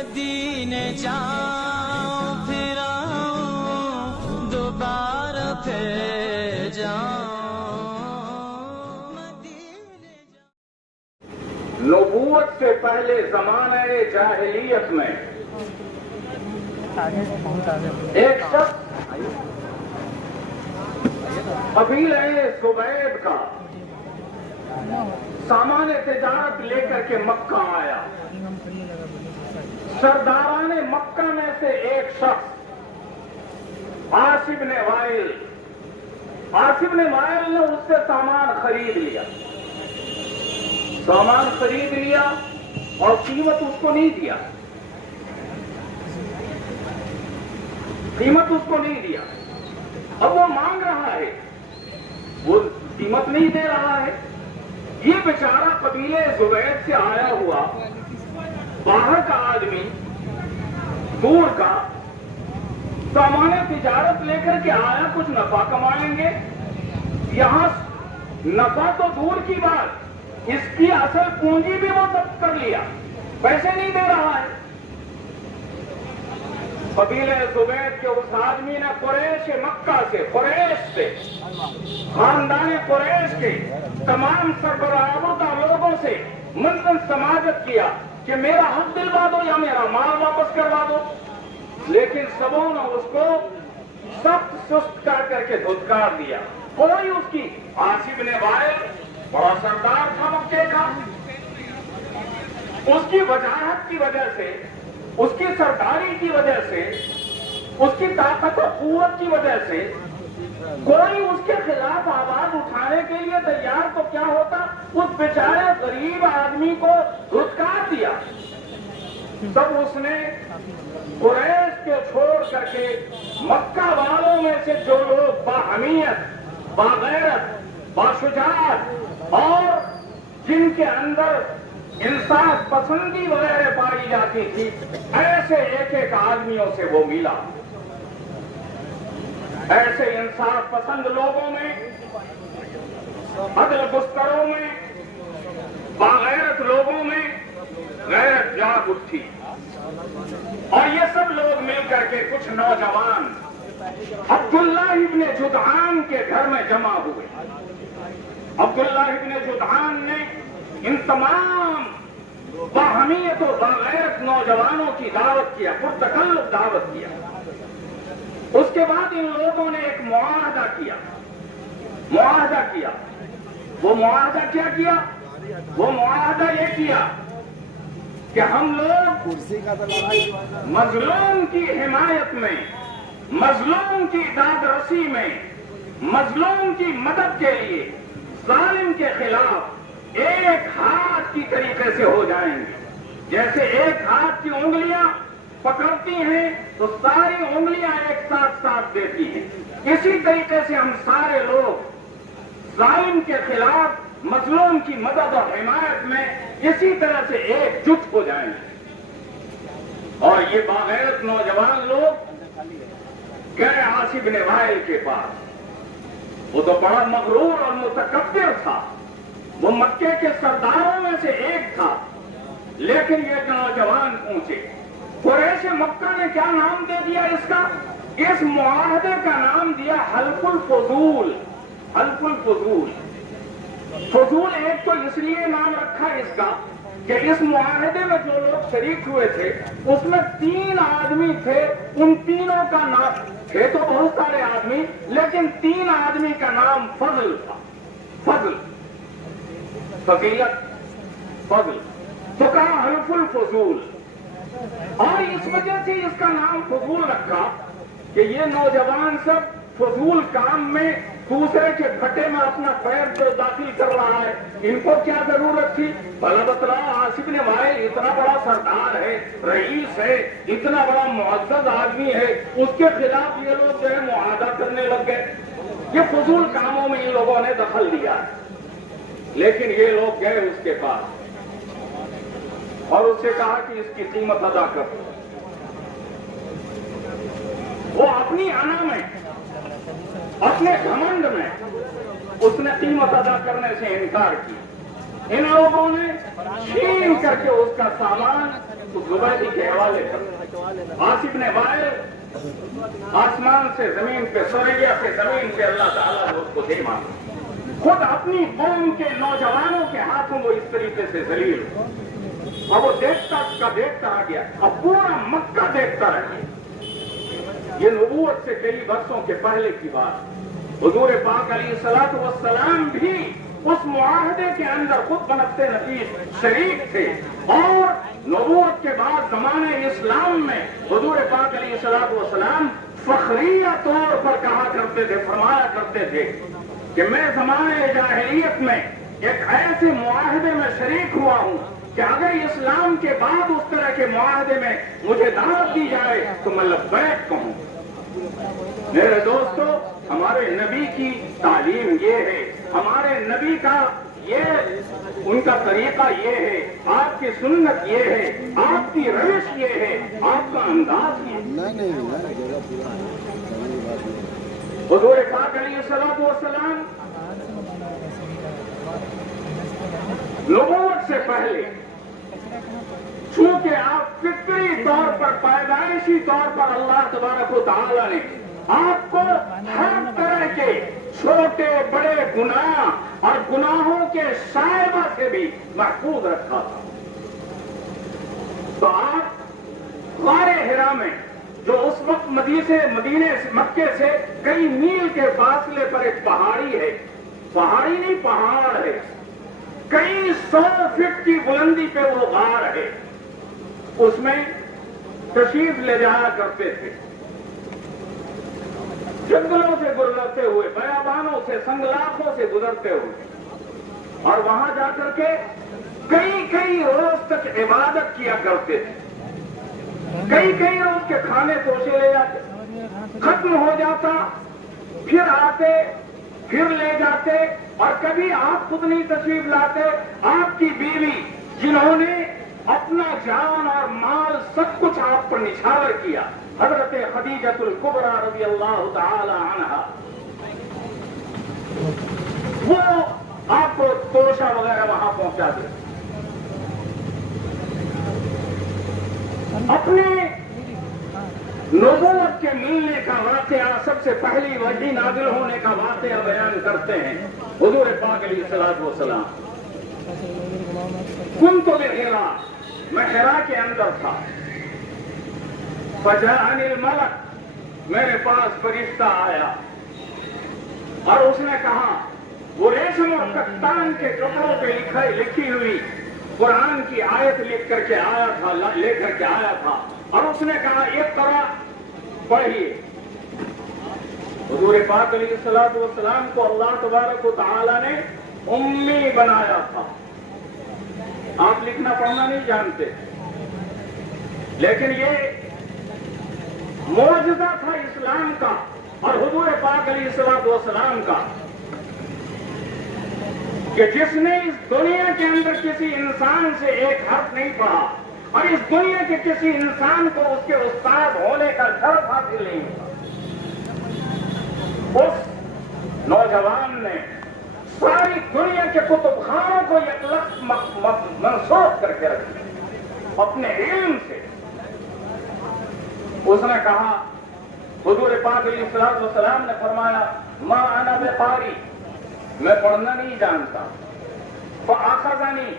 مدینے جاؤں پھر آؤں دوبارہ پھر جاؤں مدینے جاؤں۔ نبوت سے پہلے زمانہ جاہلیت میں ایک شخص قبیلہ زبید کا سامان تجارت لے کر کے مکہ آیا۔ سرداران مکہ میں سے ایک شخص عاص بن وائل نے اس سے سامان خرید لیا، اور قیمت اس کو نہیں دیا، اب وہ مانگ رہا ہے، وہ قیمت نہیں دے رہا ہے۔ یہ بیچارہ قبیلے زبید سے آیا ہوا باہر کا آدمی، دور کا، سامان تجارت لے کر کے آیا، کچھ نفع کما لیں گے۔ یہاں نفع تو دور کی بات، اس کی اصل پونجی بھی وہ ضبط کر لیا، پیسے نہیں دے رہا ہے۔ قبیلہ زبید کے اس آدمی نے قریش مکہ سے، خاندان قریش کے تمام سربراہوں لوگوں سے منظم سماجت کیا کہ میرا حق دلوا دو یا میرا مال واپس کروا دو، لیکن سبوں نے اس کو سخت سست کر کے دھتکار دیا۔ کوئی اس کی عاص بن وائل بڑا سردار تھا مکے کا، اس کی وجاہت کی وجہ سے، اس کی سرداری کی وجہ سے، اس کی طاقت و قوت کی وجہ سے کوئی اس کے خلاف آواز اٹھانے کے لیے تیار تو کیا ہوتا، اس بیچارے غریب آدمی کو دھتکار دیا۔ تب اس نے قریش کے چھوڑ کر کے مکہ والوں میں سے جو لوگ باحمیت، باغیرت، باشجاعت اور جن کے اندر انصاف پسندی وغیرہ پائی جاتی تھی، ایسے ایک آدمیوں سے وہ ملا۔ ایسے انصاف پسند لوگوں میں، عدل گستروں میں، باغیرت لوگوں میں غیرت جاگ اٹھی، اور یہ سب لوگ مل کر کے کچھ نوجوان عبداللہ ابن جدعان کے گھر میں جمع ہوئے۔ عبداللہ ابن جدعان نے ان تمام باحمیت و باغیرت نوجوانوں کی دعوت کیا، پرتکلف دعوت کیا۔ اس کے بعد ان لوگوں نے ایک معاہدہ کیا۔ وہ معاہدہ کیا کیا؟ وہ معاہدہ یہ کیا کہ ہم لوگ مظلوم کی حمایت میں، مظلوم کی داد رسی میں، مظلوم کی مدد کے لیے ظالم کے خلاف ایک ہاتھ کی طریقے سے ہو جائیں گے۔ جیسے ایک ہاتھ کی انگلیاں پکڑتی ہیں تو ساری انگلیاں ایک ساتھ دیتی ہیں، اسی طریقے سے ہم سارے لوگ ظالم کے خلاف مظلوم کی مدد اور حمایت میں اسی طرح سے ایک جٹ ہو جائیں گے۔ اور یہ باغیرت نوجوان لوگ گئے عاص بن وائل کے پاس۔ وہ تو بڑا مغرور اور متکبر تھا، وہ مکے کے سرداروں میں سے ایک تھا، لیکن یہ نوجوان پہنچے۔ قریش مکہ نے کیا نام دے دیا اس کا؟ اس معاہدے کا نام دیا حلف الفضول۔ فضول ایک تو اس لیے نام رکھا اس کا کہ اس معاہدے میں جو لوگ شریک ہوئے تھے اس میں 3 آدمی تھے، ان تینوں کا نام تھے تو بہت سارے آدمی، لیکن 3 آدمی کا نام فضل تھا۔ فضیلت، فضل، تو کہا حلف الفضول، اور اس وجہ سے اس کا نام فضول رکھا کہ یہ نوجوان سب فضول کام میں دوسرے کے بھٹے میں اپنا پیر داخل کر رہا ہے، ان کو کیا ضرورت تھی؟ بھلا بتلا عاص بن وائل اتنا بڑا سردار ہے، رئیس ہے، اتنا بڑا معزز آدمی ہے، اس کے خلاف یہ لوگ جو ہے معاہدہ کرنے لگ گئے۔ یہ فضول کاموں میں ان لوگوں نے دخل دیا، لیکن یہ لوگ گئے اس کے پاس اور اس سے کہا کہ اس کی قیمت ادا کر۔ وہ اپنی انا میں، اپنے گھمنڈ میں اس نے قیمت ادا کرنے سے انکار کیا۔ ان لوگوں نے چھین کر کے اس کا سامان اس زبیدی کے حوالے کر عاصم نے وائل آسمان سے زمین پہ، سوریا سے زمین پہ اللہ تعالیٰ نے اس کو دے مانگا، خود اپنی قوم کے نوجوانوں کے ہاتھوں وہ اس طریقے سے ذلیل، اور وہ دیکھتا رہ گیا، اب پورا مکہ دیکھتا رہ گیا۔ یہ نبوت سے کئی برسوں کے پہلے کی بات، حضور پاک علیہ الصلوۃ والسلام بھی اس معاہدے کے اندر خود بنفسِ نفیس شریک تھے، اور نبوت کے بعد زمانہ اسلام میں حضور پاک علیہ الصلوۃ والسلام فخریہ طور پر کہا کرتے تھے، فرمایا کرتے تھے کہ میں زمانہ جاہلیت میں ایک ایسے معاہدے میں شریک ہوا ہوں کہ اگر اسلام کے بعد اس طرح کے معاہدے میں مجھے دعوت دی جائے تو میں لبیک کہوں۔ میرے دوستو، ہمارے نبی کی تعلیم یہ ہے، ہمارے نبی کا یہ ان کا طریقہ یہ ہے، آپ کی سنت یہ ہے، آپ کی روش یہ ہے، آپ کا انداز یہ ہے۔ حضور پاک علیہ الصلوۃ والسلام نبوت سے پہلے چونکہ آپ فطری طور پر، پیدائشی طور پر اللہ تبارک و تعالیٰ نے آپ کو ہر طرح کے چھوٹے بڑے گناہ اور گناہوں کے شائبہ سے بھی محفوظ رکھا تھا، تو آپ غار حرا میں جو اس وقت مدینے سے مکے سے کئی میل کے فاصلے پر ایک پہاڑی ہے، پہاڑی نہیں پہاڑ ہے، کئی 100 فٹ کی بلندی پہ وہ غار ہے، اس میں تشریف لے جایا کرتے تھے، جنگلوں سے گزرتے ہوئے، بیابانوں سے، سنگلاخوں سے گزرتے ہوئے، اور وہاں جا کر کے کئی روز تک عبادت کیا کرتے تھے، کئی روز کے کھانے توشے لے جاتے، ختم ہو جاتا، پھر آتے، پھر لے جاتے، اور کبھی آپ خود نہیں تشریف لاتے، آپ کی بیوی جنہوں نے اپنا جان اور مال سب کچھ آپ پر نچھاور کیا، حضرت خدیجۃ الکبریٰ رضی اللہ تعالی عنہا، وہ آپ کو توشہ وغیرہ وہاں پہنچا دے۔ اپنے نبوت کے ملنے کا واقعہ، سب سے پہلی وحی نازل ہونے کا واقعہ بیان کرتے ہیں حضور پاک علیہ الصلوۃ والسلام۔ کنت بحرا، میں حرا کے اندر تھا، فجاءنی الملک، میرے پاس فرشتہ آیا اور اس نے کہا، وہ ریشم اور کتان کے کپڑوں پہ لکھی ہوئی قرآن کی آیت لے کر کے آیا تھا، اور اس نے کہا اقرأ، پڑھیے۔ حضور پاک علیہ الصلوۃ والسلام کو اللہ تبارک و تعالی نے امی بنایا تھا، آپ لکھنا پڑھنا نہیں جانتے، لیکن یہ معجزہ تھا اسلام کا اور حضور پاک علیہ الصلوۃ والسلام کا، کہ جس نے اس دنیا کے اندر کسی انسان سے ایک حرف نہیں پڑھا، اور اس دنیا کے کسی انسان کو اس کے استاد ہونے کا شرف حاصل نہیں ہوا، اس نوجوان نے ساری دنیا کے کتب خانوں کو یک لفظ منسوخ کر کے رکھا اپنے علم سے۔ اس نے کہا، حضور پاک علیہ الصلوۃ والسلام نے فرمایا، ما انا بقاری، میں پڑھنا نہیں جانتا، فاخذنی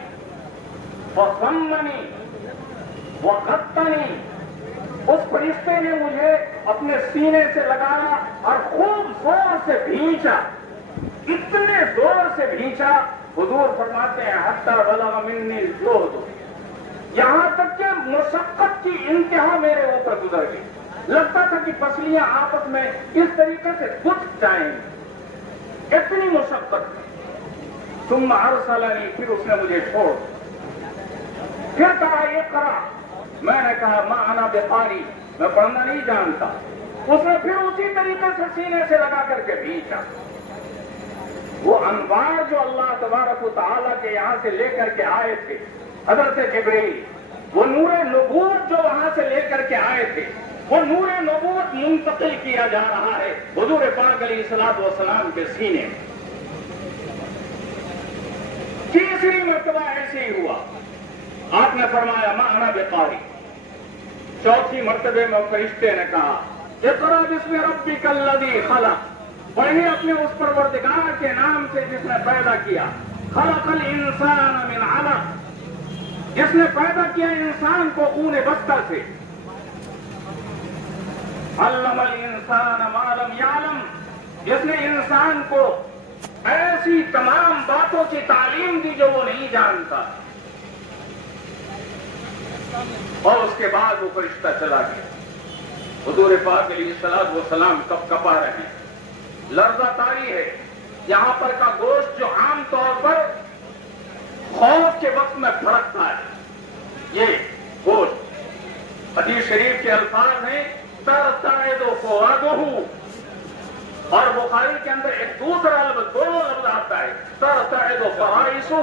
فضمنی وغطنی، اس فرشتے نے مجھے اپنے سینے سے لگایا اور خوب زور سے بھینچا، اتنے زور سے بھینچا، حضور فرماتے ہیں حتی بلغ منی الجہد، یہاں تک کہ مشقت کی انتہا میرے اوپر گزر گئی، لگتا تھا کہ پسلیاں آپس میں اس طریقے سے گھٹ جائیں گی، اتنی مشقت۔ ثم ارسلنی، پھر اس نے مجھے چھوڑ، پھر کہا اقرأ، میں نے کہا ما انا بقاری، میں پڑھنا نہیں جانتا، اس نے پھر اسی طریقے سے سینے سے لگا کر کے بھینچا۔ وہ انوار جو اللہ تبارک و تعالیٰ کے یہاں سے لے کر کے آئے تھے، حضرت جبرائیل، وہ نور نبوت جو وہاں سے لے کر کے آئے تھے، وہ نور نبوت منتقل کیا جا رہا ہے حضور پاک علیہ الصلوۃ والسلام کے سینے میں۔ تیسری مرتبہ ایسے ہی ہوا، آپ نے فرمایا ما انا بقاری. چوتھی مرتبے میں فرشتے نے کہا اقرا بسم ربک الذی خلق، پڑھیں اپنے اس پروردگار کے نام سے جس نے پیدا کیا. خلق الانسان من علق، جس نے پیدا کیا انسان کو خون بستہ سے. علم الانسان ما لم یعلم، جس نے انسان کو ایسی تمام باتوں کی تعلیم دی جو وہ نہیں جانتا. اور اس کے بعد وہ فرشتہ چلا گیا. حضور پاک علیہ الصلوۃ والسلام کب کپا رہے ہیں، لرزہ طاری ہے. یہاں پر کا گوشت جو عام طور پر خوف کے وقت میں پھڑکتا ہے، یہ گوشت حدیث شریف کے الفاظ ہیں ترتعد فؤادہ، اور بخاری کے اندر ایک دوسرا لفظ، دونوں لفظ آتا ہے ترتعد فرائصہ.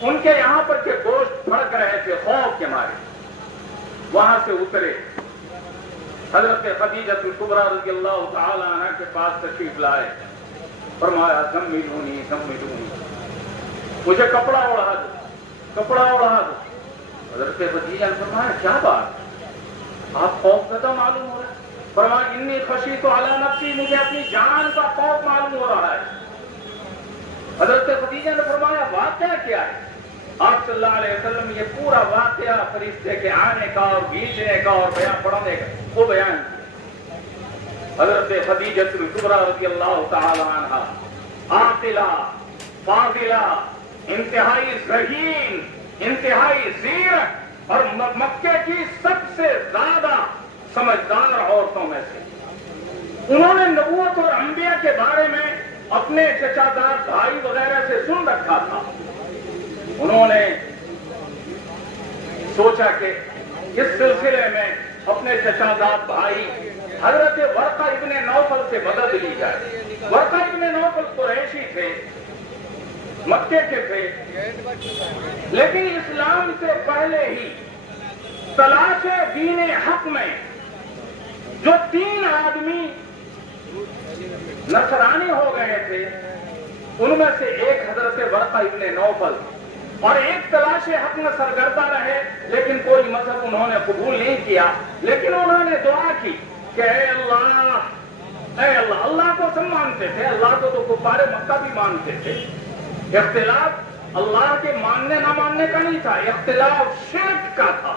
ان کے یہاں پر کے گوشت پھڑک رہے تھے خوف کے مارے. وہاں سے اترے، حضرت خدیجہ الکبریٰ رضی اللہ تعالی عنہ کے پاس تشریف لائے. فرمایا زملونی زملونی، مجھے کپڑا اڑا دو، کپڑا اڑا دو. حضرت خدیجہ نے فرمایا کیا بات، آپ خوف زدہ معلوم ہو رہا ہے. فرمایا انی خشیت علی نفسی، مجھے اپنی جان کا خوف معلوم ہو رہا ہے. حضرت خدیجہ نے فرمایا واقعہ کیا ہے؟ آپ صلی اللہ علیہ وسلم یہ پورا واقعہ فرشتے کے آنے کا اور بھیجنے کا اور بیان پڑھنے کا وہ بیان کیا. حضرت خدیجہ الکبریٰ رضی اللہ تعالی عنہا عاقلہ فاضلہ، انتہائی ذہین، انتہائی زیرک اور مکے کی سب سے زیادہ سمجھدار عورتوں میں سے. انہوں نے نبوت اور انبیاء کے بارے میں اپنے چچا زاد بھائی وغیرہ سے سن رکھا تھا. انہوں نے سوچا کہ اس سلسلے میں اپنے چچا زاد بھائی حضرت ورقہ ابن نوفل سے مدد لی جائے. ورقہ ابن نوفل قریشی تھے، مکے کے تھے، لیکن اسلام سے پہلے ہی تلاش دین حق میں جو 3 آدمی نصرانی ہو گئے تھے، ان میں سے ایک حضرت ورقہ ابن نوفل، اور ایک تلاش حق میں سرگردہ رہے لیکن کوئی مذہب انہوں نے قبول نہیں کیا. لیکن انہوں نے دعا کی کہ اے اللہ، اے اللہ. اللہ کو سب مانتے تھے، اللہ کو تو کفار مکہ بھی مانتے تھے. اختلاف اللہ کے ماننے نہ ماننے کا نہیں تھا، اختلاف شرک کا تھا.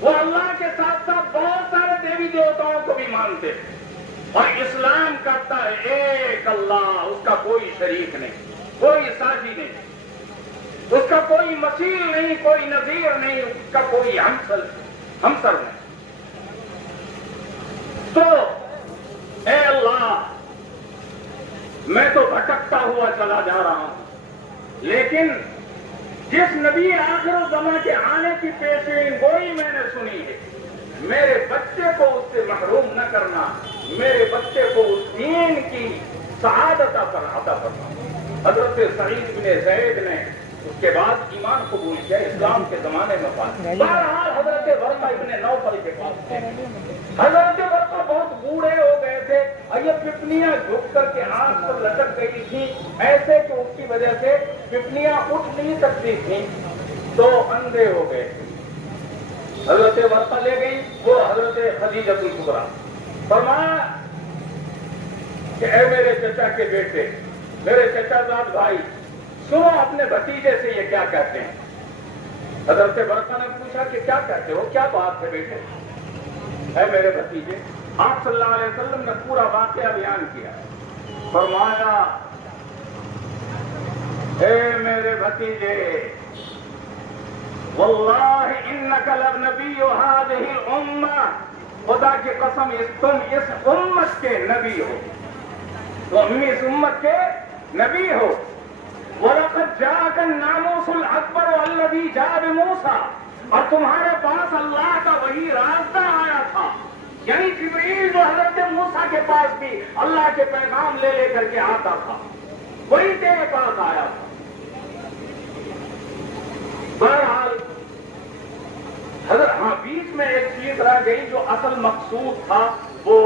وہ اللہ کے ساتھ ساتھ بہت سارے دیوی دیوتاؤں کو بھی مانتے تھے. اور اسلام کرتا ہے ایک اللہ، اس کا کوئی شریک نہیں، کوئی ساجی نہیں، اس کا کوئی مثیل نہیں، کوئی نظیر نہیں، اس کا کوئی ہمسر نہیں. تو اے اللہ، میں تو بھٹکتا ہوا چلا جا رہا ہوں، لیکن جس نبی آخر الزمان کے آنے کی پیشین گوئی میں نے سنی ہے، میرے بچے کو اس سے محروم نہ کرنا، میرے بچے کو اس دین کی سعادت عطا کرنا. حضرت سعید بن زید نے اس کے بعد ایمان قبول کیا، اسلام کے زمانے میں پایا. بہرحال حضرت ورقہ ابن نوفل کے پاس تھے. حضرت ورقہ بہت بوڑھے ہو گئے تھے، یہ پپنیاں جھک کر کے آنکھ پر لٹک گئی تھی ایسے کہ اس کی وجہ سے پپنیاں اٹھ نہیں سکتی تھیں، تو اندھے ہو گئے. حضرت ورقہ لے گئی وہ حضرت خدیجہ الکبریٰ. فرمایا کہ اے میرے چچا کے بیٹے، میرے چچا زاد بھائی، سنو اپنے بھتیجے سے یہ کیا کہتے ہیں. حضرت ورقہ نے پوچھا کہ کیا کہتے ہو، کیا بات ہے بیٹے. اے میرے بھتیجے، آپ صلی اللہ علیہ وسلم نے پورا واقعہ بیان کیا. فرمایا اے میرے بھتیجے، واللہ انک لنبی ہذہ الامہ، خدا کی قسم تم اس امت کے نبی ہو، تم اس امت کے نبی ہو. وَلَقَدْ جَاءَكَ النَّامُوسُ الْأَكْبَرُ الَّذِي جَاءَ بِمُوسَىٰ، اور تمہارے پاس اللہ کا وہی راستہ آیا تھا. یعنی جبریل جو حضرت موسیٰ کے پاس بھی اللہ کے پیغام لے لے کر کے آتا تھا، وہی تیرے پاس آیا تھا. بہرحال حضرت بیچ میں ایک چیز رہ گئی جو اصل مقصود تھا وہ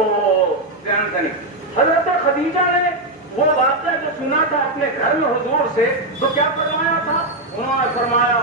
ذہن سے نہیں. حضرت خدیجہ نے وہ واقعہ جو سنا تھا اپنے گھر میں حضور سے، تو کیا فرمایا تھا؟ انہوں نے فرمایا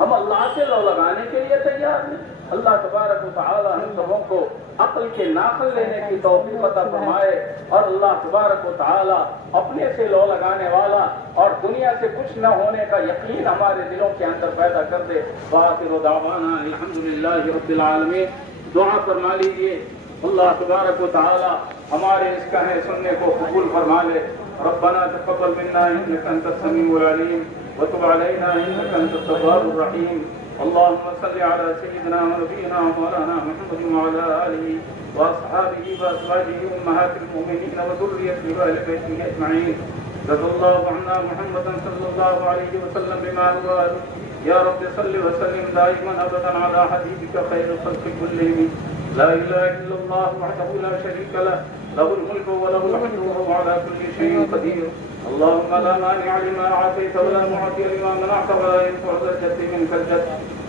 ہم اللہ سے لو لگانے کے لیے تیار ہیں۔ اللہ تبارک و تعالی ہم سبوں کو عقل کے ناخن لینے کی توفیق عطا فرمائے، اور اللہ تبارک و تعالی اپنے سے لو لگانے والا اور دنیا سے کچھ نہ ہونے کا یقین ہمارے دلوں کے اندر پیدا کر دے۔ وآخر دعوانا الحمدللہ رب العالمین۔ دعا فرما لیجیے، اللہ تبارک و تعالی ہمارے اس کہے سننے کو قبول فرما لے۔ ربنا تقبل منا انك انت السميع العليم وتب علينا انك انت التواب الرحيم۔ اللهم صل على سيدنا ونبينا ومولانا محمد وعلى اله واصحابه وازواجه امهات المؤمنين وذريته واهل بيته اجمعين۔ رضي الله عنا محمدا صلى الله عليه وسلم بما هو أهله۔ يا رب صل وسلم دائما ابدا على حبيبك خير الخلق كلهم، لا اله الا الله وحده لا شريك له، له الملك وله الحمد وهو على كل شيء قدير۔ اللهم لا مانع لما اعطيت ولا معطي لما منعت ولا ينفع ذا الجد منك الجد۔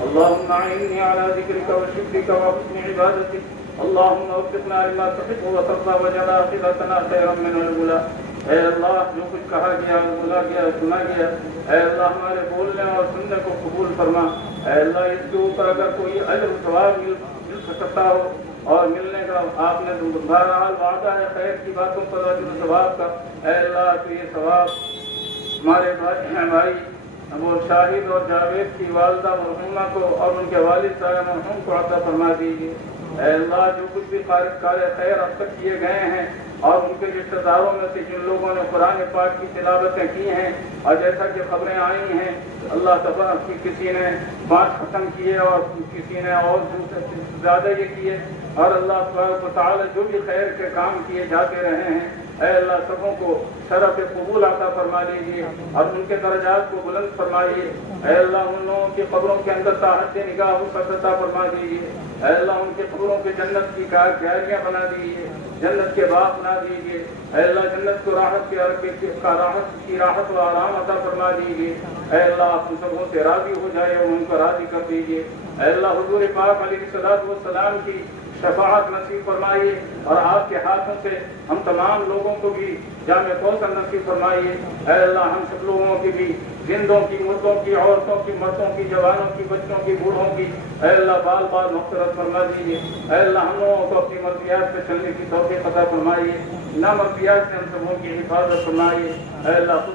اللهم اعني على ذكرك وشكرك وحسن عبادتك۔ اللهم وفقنا لما تحب وترضى واجعل عاقبتنا خيرا من الاولى۔ اے اللہ، جو کچھ کہا گیا بولا گیا سنا گیا، اے اللہ ہمارے بولنے اور سننے کو قبول فرما۔ اے اللہ، اس کے اوپر اگر کوئی اجر و ثواب مل سکتا ہو اور ملنے کا آپ نے بہرحال وعدہ ہے خیر کی باتوں پر اجر و ثواب کا، اے اللہ تو یہ ثواب ہمارے بھائی وہ شاہد اور جاوید کی والدہ مرحومہ کو اور ان کے والد صاحب مرحوم کو عطا فرما دیجیے۔ اے اللہ، جو کچھ بھی کار خیر اب تک کیے گئے ہیں اور ان کے رشتہ داروں میں سے جن لوگوں نے قرآن پاک کی تلاوتیں کی ہیں اور جیسا کہ خبریں آئی ہیں اللہ تبارک کی کسی نے 5 ختم کیے اور کسی نے اور زیادہ یہ کیے، اور اللہ تبارک و تعالی جو بھی خیر کے کام کیے جاتے رہے ہیں، اے اللہ سبوں کو شرف قبول عطا فرما لیجیے اور ان کے درجات کو بلند فرمائیے۔ اے اللہ، ان لوگوں کی قبروں کے اندر تحت نگاہ وسعت عطا فرما دیجیے۔ اے اللہ، ان کی قبروں کے جنت کی کھاریاں بنا دیجیے، جنت کے باغ بنا دیجیے۔ اے اللہ، جنت کو راحت کی راحت و آرام عطا فرما دیجیے۔ اے اللہ، آپ ان سبوں سے راضی ہو جائے اور ان کو راضی کر دیجیے۔ اے اللہ، حضور پاک علیہ السلام کی شفاعت نصیب فرمائیے اور آپ کے ہاتھوں سے ہم تمام لوگوں کو بھی جامع کوثر نصیب فرمائیے۔ اے اللہ، ہم سب لوگوں کی بھی، زندوں کی، مردوں کی، عورتوں کی، مردوں کی، جوانوں کی، بچوں کی، بوڑھوں کی، اے اللہ بال بال مغفرت فرما دیجیے۔ اے اللہ، ہم لوگوں کو اپنی مرضیات پہ چلنے کی توفیق عطا فرمائیے، نامرضیات سے ہم سبوں کی حفاظت فرمائیے۔ اے اللہ